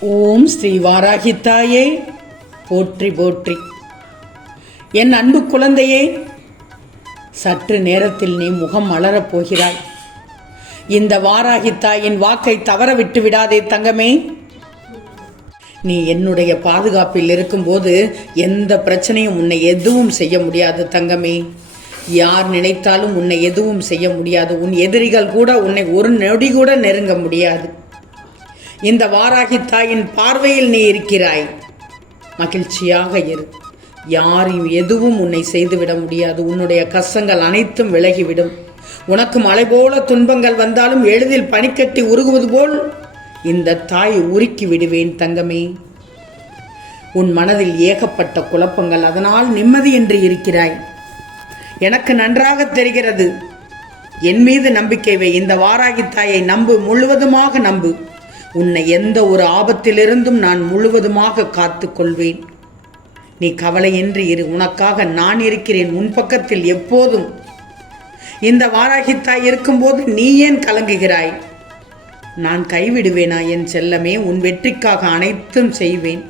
ஓம் ஸ்ரீ வாராகித்தாயே போற்றி போற்றி. என் அன்பு குழந்தையே சற்று நேரத்தில் நீ முகம் மலரப் போகிறாய். இந்த வாராகித்தாயின் வாக்கை தவற விட்டு விடாதே தங்கமே. நீ என்னுடைய பாதுகாப்பில் இருக்கும்போது எந்த பிரச்சனையும் உன்னை எதுவும் செய்ய முடியாது தங்கமே. யார் நினைத்தாலும் உன்னை எதுவும் செய்ய முடியாது. உன் எதிரிகள் கூட உன்னை ஒரு நொடி கூட நெருங்க முடியாது. இந்த வாராகி தாயின் பார்வையில் நீ இருக்கிறாய். மகிழ்ச்சியாக இரு. யாரையும் எதுவும் உன்னை செய்துவிட முடியாது. உன்னுடைய கஷ்டங்கள் அனைத்தும் விலகிவிடும். உனக்கு மலை போல துன்பங்கள் வந்தாலும் எளிதில் பனிக்கட்டி உருகுவது போல் இந்த தாய் உருக்கி விடுவேன் தங்கமே. உன் மனதில் ஏகப்பட்ட குழப்பங்கள் அதனால் நிம்மதியின்றி இருக்கிறாய். எனக்கு நன்றாக தெரிகிறது. என் மீது நம்பிக்கை வை. இந்த வாராகி தாயை நம்பு. முழுவதுமாக நம்பு. உன்னை எந்த ஒரு ஆபத்திலிருந்தும் நான் முழுவதுமாக காத்து கொள்வேன் நீ கவலையின்றி இரு உனக்காக நான் இருக்கிறேன் உன் பக்கத்தில் எப்போதும். இந்த வாராகித்தாய் இருக்கும்போது நீ ஏன் கலங்குகிறாய்? நான் கைவிடுவேனா என் செல்லமே உன் வெற்றிக்காக அனைத்தும் செய்வேன்.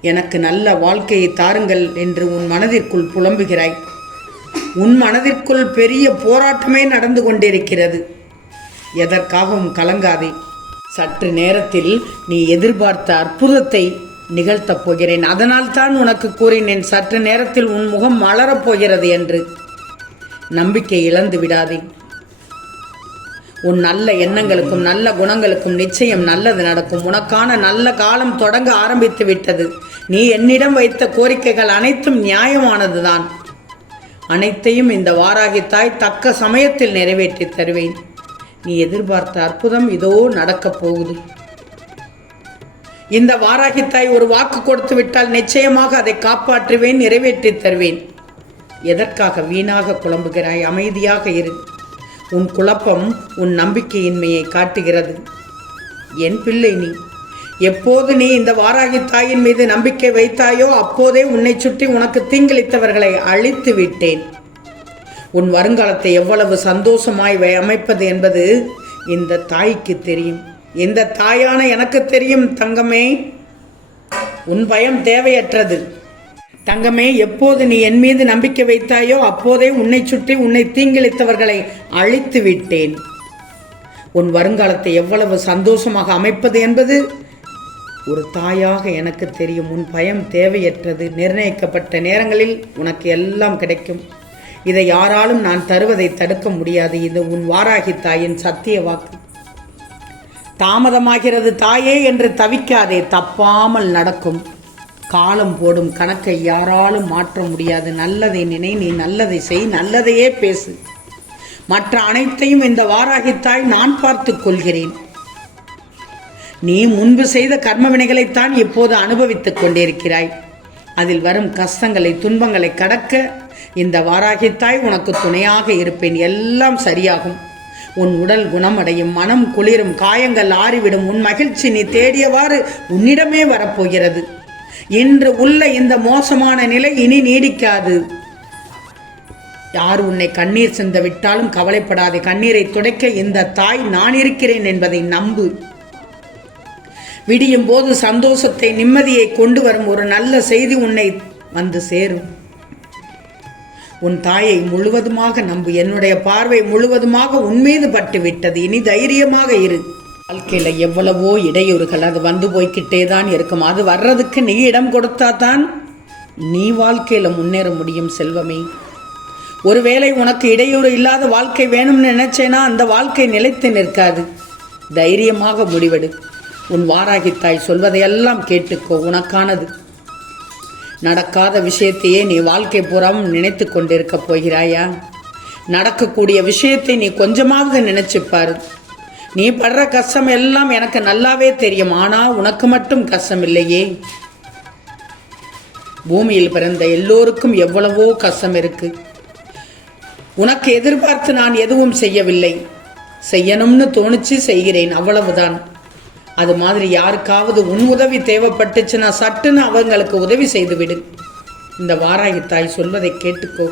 எனக்கு நல்ல வாழ்க்கையை தாருங்கள் என்று உன் மனதிற்குள் புலம்புகிறாய். உன் மனதிற்குள் பெரிய போராட்டமே நடந்து கொண்டிருக்கிறது. எதற்காகவும் கலங்காதே. சற்று நேரத்தில் நீ எதிர்பார்த்த அற்புதத்தை நிகழ்த்தப் போகிறேன். அதனால் தான் உனக்கு கூறினேன் சற்று நேரத்தில் உன் முகம் மலரப் போகிறது என்று. நம்பிக்கை இழந்து விடாதே. உன் நல்ல எண்ணங்களுக்கும் நல்ல குணங்களுக்கும் நிச்சயம் நல்லது நடக்கும். உனக்கான நல்ல காலம் தொடங்க ஆரம்பித்து விட்டது. நீ என்னிடம் வைத்த கோரிக்கைகள் அனைத்தும் நியாயமானதுதான். அனைத்தையும் இந்த வாராகி தாய் தக்க சமயத்தில் நிறைவேற்றி தருவேன். நீ எதிர்பார்த்த அற்புதம் இதோ நடக்கப் போகுது. இந்த வாராகி தாய் ஒரு வாக்கு கொடுத்து விட்டால் நிச்சயமாக அதை காப்பாற்றுவேன் நிறைவேற்றி தருவேன். எதற்காக வீணாக குழம்புகிறாய்? அமைதியாக இரு. உன் குழப்பம் உன் நம்பிக்கையின்மையை காட்டுகிறது. என் பிள்ளை நீ எப்போது நீ இந்த வாராகி தாயின் மீது நம்பிக்கை வைத்தாயோ அப்போதே உன்னை சுற்றி உனக்கு தீங்கிழித்தவர்களை அழித்து விட்டேன். உன் வருங்காலத்தை எவ்வளவு சந்தோஷமாய் வை- அமைப்பது என்பது இந்த தாய்க்கு தெரியும். இந்த தாயான எனக்கு தெரியும் தங்கமே. உன் பயம் தேவையற்றது. தங்கமே எப்போது நீ என் மீது நம்பிக்கை வைத்தாயோ அப்போதே உன்னை சுற்றி உன்னை தீங்கிழித்தவர்களை அழித்து விட்டேன். உன் வருங்காலத்தை எவ்வளவு சந்தோஷமாக அமைப்பது என்பது ஒரு தாயாக எனக்கு தெரியும். உன் பயம் தேவையற்றது. நிர்ணயிக்கப்பட்ட நேரங்களில் உனக்கு எல்லாம் கிடைக்கும். இதை யாராலும் நான் தருவதை தடுக்க முடியாது. இது உன் வாராகி தாயின் சத்திய வாக்கு. தாமதமாகிறது தாயே என்று தவிக்காதே தப்பாமல் நடக்கும். காலம் போடும் கணக்கை யாராலும் மாற்ற முடியாது. நல்லதை நினை நீ நல்லதை செய் நல்லதையே பேசு. மற்ற அனைத்தையும் இந்த வாராகி தாய் நான் பார்த்து கொள்கிறேன். நீ முன்பு செய்த கர்ம வினைகளைத்தான் இப்போது அனுபவித்துக் கொண்டிருக்கிறாய். அதில் வரும் கஷ்டங்களை துன்பங்களை கடக்க இந்த வாராகித்தாய் உனக்கு துணையாக இருப்பேன். எல்லாம் சரியாகும். உன் உடல் குணமடையும் மனம் குளிரும் காயங்கள் ஆறிவிடும். உன் மகிழ்ச்சி நீ தேடியவாறு உன்னிடமே வரப்போகிறது. இன்று உள்ள இந்த மோசமான நிலை இனி நீடிக்காது. யார் உன்னை கண்ணீர் சிந்த விட்டாலும் கவலைப்படாதே. கண்ணீரை துடைக்க இந்த தாய் நான் இருக்கிறேன் என்பதை நம்பு. விடியும் போது சந்தோஷத்தை நிம்மதியை கொண்டு வரும் ஒரு நல்ல செய்தி உன்னை வந்து சேரும். உன் தாயை முழுவதுமாக நம்பு. என்னுடைய பார்வை முழுவதுமாக உன்மீது பட்டு விட்டது இனி தைரியமாக இரு. வாழ்க்கையில் எவ்வளவோ இடையூறுகள். அது வந்து போய்கிட்டே தான் இருக்கும். அது வர்றதுக்கு நீ இடம் கொடுத்தா தான் நீ வாழ்க்கையில் முன்னேற முடியும் செல்வமே. ஒருவேளை உனக்கு இடையூறு இல்லாத வாழ்க்கை வேணும்னு நினைச்சேனா அந்த வாழ்க்கை நிலைத்து நிற்காது. தைரியமாக முடிவெடு. உன் வாராகி தாய் சொல்வதையெல்லாம் கேட்டுக்கோ. உனக்கானது நடக்காத விஷயத்தையே நீ வாழ்க்கை புறம் நினைத்து கொண்டிருக்க போகிறாயா? நடக்கக்கூடிய விஷயத்தை நீ கொஞ்சமாவது நினைச்சுப் நீ படுற கஷ்டம் எல்லாம் எனக்கு நல்லாவே தெரியும். ஆனால் உனக்கு மட்டும் கஷ்டம் இல்லையே. பூமியில் பிறந்த எல்லோருக்கும் எவ்வளவோ கஷ்டம் இருக்கு. உனக்கு எதிர்பார்த்து நான் எதுவும் செய்யவில்லை. செய்யணும்னு தோணுச்சு செய்கிறேன். அவ்வளவுதான். அது மாதிரி யாருக்காவது உன் உதவி தேவைப்பட்டுச்சுன்னா சட்டுன்னு அவங்களுக்கு உதவி செய்துவிடு. இந்த வாராகி தாய் சொல்வதை கேட்டுக்கோ.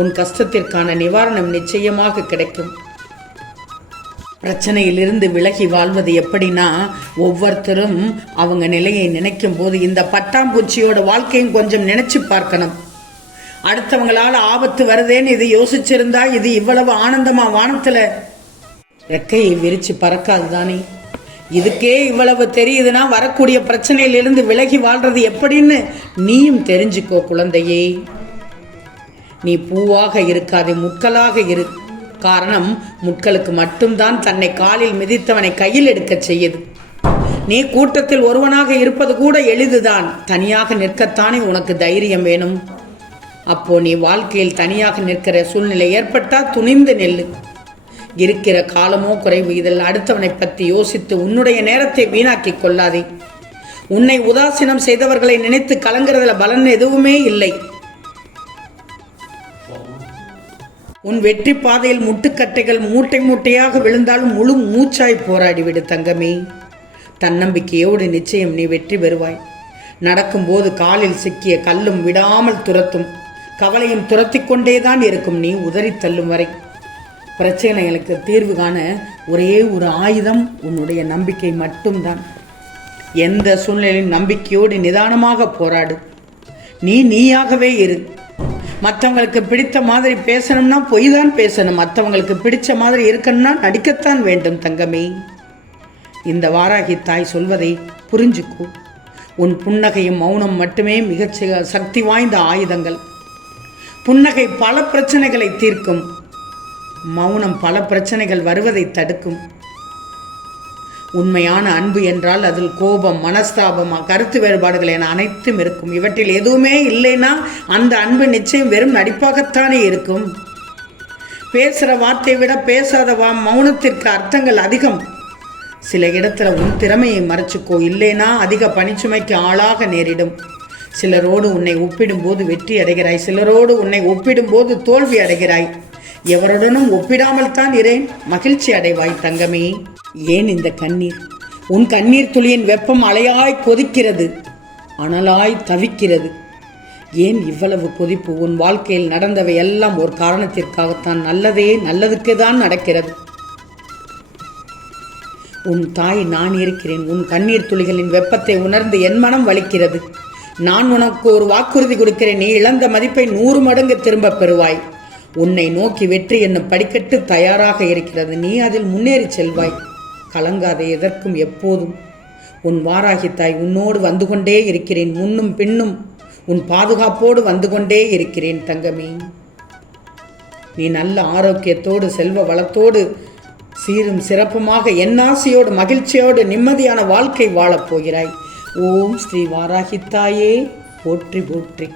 உன் கஷ்டத்திற்கான நிவாரணம் நிச்சயமாக கிடைக்கும். பிரச்சனையிலிருந்து விலகி வாழ்வது எப்படின்னா ஒவ்வொருத்தரும் அவங்க நிலையை நினைக்கும் போது இந்த பட்டாம்பூச்சியோட வாழ்க்கையும் கொஞ்சம் நினைச்சு பார்க்கணும். அடுத்தவங்களால் ஆபத்து வருதேன்னு இது யோசிச்சிருந்தா இது இவ்வளவு ஆனந்தமா வானத்துல. ரெக்கையை விரிச்சு பறக்காது தானே. இதுக்கே இவ்வளவு தெரியுதுன்னா வரக்கூடிய பிரச்சனையிலிருந்து விலகி வாழ்றது எப்படின்னு நீயும் தெரிஞ்சுக்கோ குழந்தையே. நீ பூவாக இருக்காதே முட்களாக இரு. காரணம் முட்களுக்கு மட்டும்தான் தன்னை காலில் மிதித்தவனை கையில் எடுக்கச் செய்யுது. நீ கூட்டத்தில் ஒருவனாக இருப்பது கூட எளிதுதான். தனியாக நிற்கத்தானே உனக்கு தைரியம் வேணும். அப்போ நீ வாழ்க்கையில் தனியாக நிற்கிற சூழ்நிலை ஏற்பட்டால் துணிந்து நெல்லு. இருக்கிற காலமோ குறைவு. இதில் அடுத்தவனை பற்றி யோசித்து உன்னுடைய நேரத்தை வீணாக்கிக் கொள்ளாதே. உன்னை உதாசீனம் செய்தவர்களை நினைத்து கலங்குறதுல பலன் எதுவுமே இல்லை. உன் வெற்றி பாதையில் முட்டுக்கட்டைகள் மூட்டை மூட்டையாக விழுந்தாலும் முழு மூச்சாய் போராடிவிடு தங்கமே. தன்னம்பிக்கையோடு நிச்சயம் நீ வெற்றி பெறுவாய். நடக்கும்போது காலில் சிக்கிய கல்லும் விடாமல் துரத்தும். கவலையும் துரத்தி கொண்டேதான் இருக்கும். நீ உதறி தள்ளும் வரை. பிரச்சனைகளுக்கு தீர்வு காண ஒரே ஒரு ஆயுதம் உன்னுடைய நம்பிக்கை மட்டும்தான். எந்த சூழ்நிலையும் நம்பிக்கையோடு நிதானமாக போராடு. நீ நீயாகவே இரு. மற்றவங்களுக்கு பிடித்த மாதிரி பேசணும்னா பொய் தான் பேசணும். மற்றவங்களுக்கு பிடிச்ச மாதிரி இருக்கணும்னா நடிக்கத்தான் வேண்டும் தங்கமே. இந்த வாராகி தாய் சொல்வதை புரிஞ்சுக்கோ. உன் புன்னகையும் மௌனம் மட்டுமே மிகச் சக்தி வாய்ந்த ஆயுதங்கள். புன்னகை பல பிரச்சனைகளை தீர்க்கும். மௌனம் பல பிரச்சனைகள் வருவதை தடுக்கும். உண்மையான அன்பு என்றால் அதில் கோபம் மனஸ்தாபம் கருத்து வேறுபாடுகள் என அனைத்தும் இருக்கும். இவற்றில் எதுவுமே இல்லைன்னா அந்த அன்பு நிச்சயம் வெறும் நடிப்பாகத்தானே இருக்கும். பேசுகிற வார்த்தையை விட பேசாதவா மௌனத்திற்கு அர்த்தங்கள் அதிகம். சில இடத்துல உன் திறமையை மறைச்சிக்கோ இல்லைனா அதிக பணிச்சுமைக்கு ஆளாக நேரிடும். சிலரோடு உன்னை ஒப்பிடும்போது வெற்றி அடைகிறாய் சிலரோடு உன்னை ஒப்பிடும்போது தோல்வி அடைகிறாய். எவருடனும் ஒப்பிடாமல் தான் இறேன் மகிழ்ச்சி அடைவாய் தங்கமே. ஏன் இந்த கண்ணீர்? உன் கண்ணீர் துளியின் வெப்பம் அலையாய் கொதிக்கிறது. அனலாய் தவிக்கிறது. ஏன் இவ்வளவு கொதிப்பு? உன் வாழ்க்கையில் நடந்தவை எல்லாம் ஒரு காரணத்திற்காகத்தான். நல்லதே நல்லதுக்கு தான் நடக்கிறது. உன் தாய் நான் இருக்கிறேன். உன் கண்ணீர் துளிகளின் வெப்பத்தை உணர்ந்து என் மனம் வலிக்கிறது. நான் உனக்கு ஒரு வாக்குறுதி கொடுக்கிறேன். நீ இழந்த மதிப்பை நூறு மடங்கு திரும்பப் பெறுவாய். உன்னை நோக்கி வெற்றி என்னும் படிக்கட்டு தயாராக இருக்கிறது. நீ அதில் முன்னேறி செல்வாய். கலங்காதே எதற்கும் எப்போதும். உன் வாராகி தாய் உன்னோடு வந்து கொண்டே இருக்கிறேன். முன்னும் பின்னும் உன் பாதுகாப்போடு வந்து கொண்டே இருக்கிறேன் தங்கமே. நீ நல்ல ஆரோக்கியத்தோடு செல்வ வளத்தோடு சீரும் சிறப்புமாக என்னாசையோடு மகிழ்ச்சியோடு நிம்மதியான வாழ்க்கை வாழப் போகிறாய். ஓம் ஸ்ரீ வாராகித்தாயே போற்றி போற்றி.